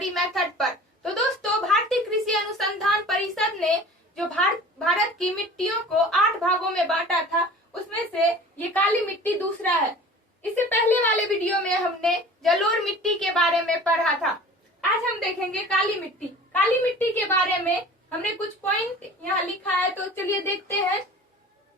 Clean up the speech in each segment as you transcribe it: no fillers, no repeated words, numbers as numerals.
Study method पर। तो दोस्तों, भारतीय कृषि अनुसंधान परिषद ने जो भारत की मिट्टियों को 8 भागों में बांटा था, उसमें से ये काली मिट्टी दूसरा है। इससे पहले वाले वीडियो में हमने जलोढ़ मिट्टी के बारे में पढ़ा था। आज हम देखेंगे काली मिट्टी। काली मिट्टी के बारे में हमने कुछ पॉइंट यहाँ लिखा है, तो चलिए देखते हैं।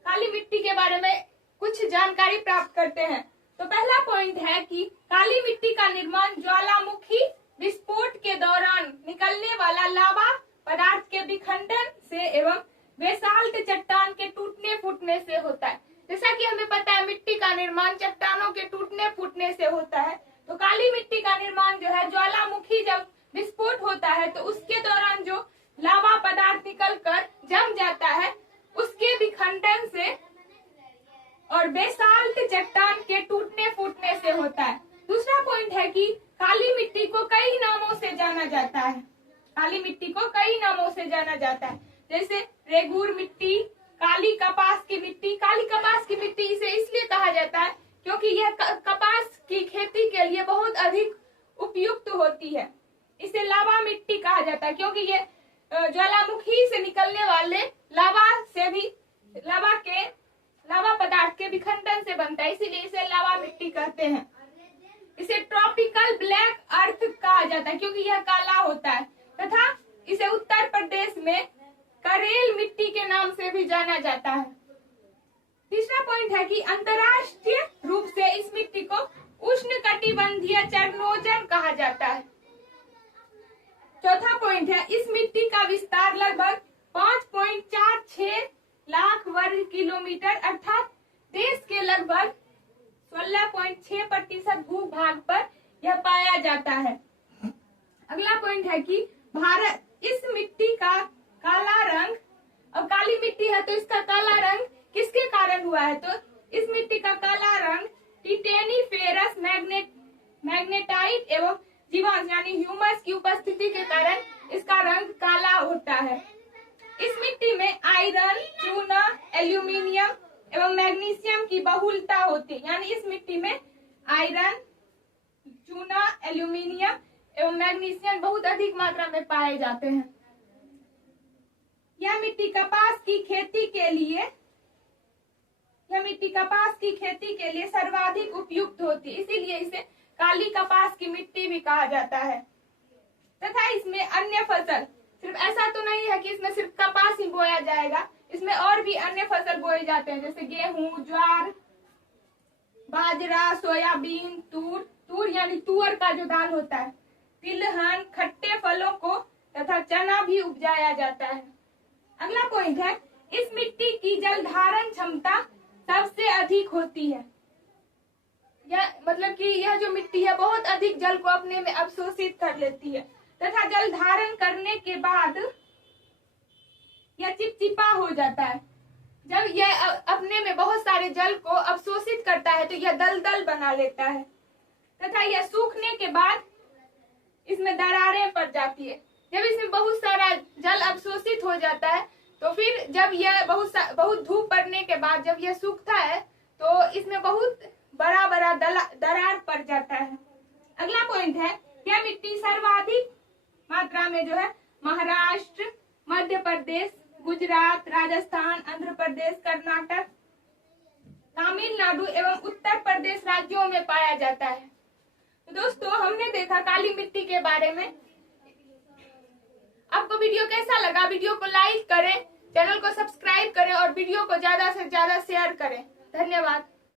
काली मिट्टी के बारे में कुछ जानकारी प्राप्त करते हैं। तो पहला पॉइंट है कि काली मिट्टी का निर्माण ज्वालामुखी विस्फोट के दौरान निकलने वाला लावा पदार्थ के विखंडन से एवं बेसाल्ट चट्टान के टूटने फूटने से होता है। जैसा कि हमें पता है, मिट्टी का निर्माण चट्टानों के टूटने फूटने से होता है। तो काली मिट्टी का निर्माण जो है, ज्वालामुखी जब विस्फोट होता है तो उसके दौरान जो लावा पदार्थ निकलकर जम जाता है, उसके विखंडन से और बेसाल्ट चट्टान के टूटने फूटने से होता है। दूसरा पॉइंट है कि काली मिट्टी को कई नामों से जाना जाता है। काली मिट्टी को कई नामों से जाना जाता है, जैसे रेगूर मिट्टी, काली कपास की मिट्टी। काली कपास की मिट्टी इसे इसलिए कहा जाता है क्योंकि यह कपास की खेती के लिए बहुत अधिक उपयुक्त होती है। इसे लावा मिट्टी कहा जाता है क्योंकि ये ज्वालामुखी से निकलने वाले लावा पदार्थ के विखंडन से बनता है, इसीलिए इसे लावा मिट्टी कहते हैं। इसे ट्रॉपिकल ब्लैक अर्थ कहा जाता है क्योंकि यह काला होता है, तथा इसे उत्तर प्रदेश में करेल मिट्टी के नाम से भी जाना जाता है। तीसरा पॉइंट है कि अंतर्राष्ट्रीय रूप से इस मिट्टी को उष्णकटिबंधीय चरनोजन कहा जाता है। चौथा पॉइंट है, इस मिट्टी का विस्तार लगभग 5.46 लाख वर्ग किलोमीटर अर्थात देश के लगभग 16.6% भूभाग पर यह पाया जाता है। अगला पॉइंट है कि भारत इस मिट्टी का काला रंग, अब काली मिट्टी है तो इसका काला रंग किसके कारण हुआ है? तो इस मिट्टी का काला रंग टिटेनीफेरस मैग्नेटाइट एवं जीवांश यानी ह्यूमस की उपस्थिति के कारण इसका रंग काला होता है। इस मिट्टी में आयरन, चूना, एल्यूमिनियम एवं मैग्नीशियम की बहुलता होती है, यानी इस मिट्टी में आयरन, चूना, एल्यूमिनियम एवं मैग्नीशियम बहुत अधिक मात्रा में पाए जाते हैं। यह मिट्टी कपास की खेती के लिए सर्वाधिक उपयुक्त होती है, इसीलिए इसे काली कपास की मिट्टी भी कहा जाता है। तथा इसमें अन्य फसल, सिर्फ ऐसा तो नहीं है कि इसमें सिर्फ कपास ही बोया जाएगा, इसमें और भी अन्य फसल बोए जाते हैं, जैसे गेहूं, ज्वार, बाजरा, सोयाबीन, तूर यानी तुअर का जो दाल होता है, तिलहन, खट्टे फलों को तथा चना भी उपजाया जाता है। अगला पॉइंट है, इस मिट्टी की जल धारण क्षमता सबसे अधिक होती है। यह मतलब कि यह जो मिट्टी है बहुत अधिक जल को अपने में अवशोषित कर लेती है, तथा जल धारण करने के बाद यह चिपचिपा हो जाता है। जब यह अपने में बहुत सारे जल को अवशोषित करता है तो यह दलदल बना लेता है, तथा यह सूखने के बाद इसमें दरारें पड़ जाती है। जब इसमें बहुत सारा जल अवशोषित हो जाता है तो फिर जब यह बहुत धूप पड़ने के बाद जब यह सूखता है तो इसमें बहुत बड़ा दरार पड़ जाता है। अगला पॉइंट है, यह मिट्टी सर्वाधिक मात्रा में जो है महाराष्ट्र, मध्य प्रदेश, गुजरात, राजस्थान, आंध्र प्रदेश, कर्नाटक, तमिलनाडु एवं उत्तर प्रदेश राज्यों में पाया जाता है। तो दोस्तों, हमने देखा काली मिट्टी के बारे में। आपको वीडियो कैसा लगा? वीडियो को लाइक करें, चैनल को सब्सक्राइब करें और वीडियो को ज्यादा से ज्यादा शेयर करें। धन्यवाद।